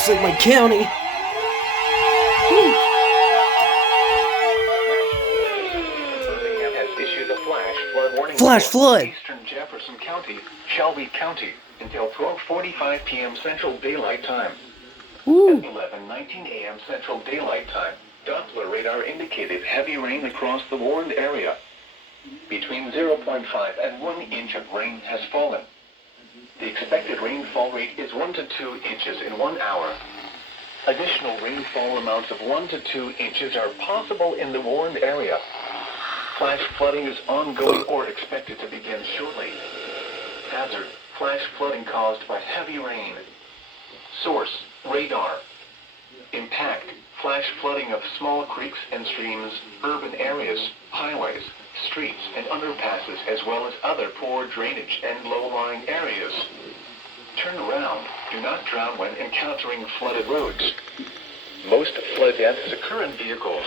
looks like my county. Has issued a flash flood warning. Flash flood. Eastern Jefferson County, Shelby County, until 12:45 p.m. Central Daylight Time. At 11:19 a.m. Central Daylight Time, Doppler radar indicated heavy rain across the warned area. Between 0.5 and 1 inch of rain has fallen. The expected rainfall rate is 1 to 2 inches in 1 hour. Additional rainfall amounts of 1 to 2 inches are possible in the warned area. Flash flooding is ongoing or expected to begin shortly. Hazard: flash flooding caused by heavy rain. Source: radar. Impact: flash flooding of small creeks and streams, urban areas, highways, streets and underpasses, as well as other poor drainage and low-lying areas. Turn around. Do not drown when encountering flooded roads. Most flood deaths occur in vehicles.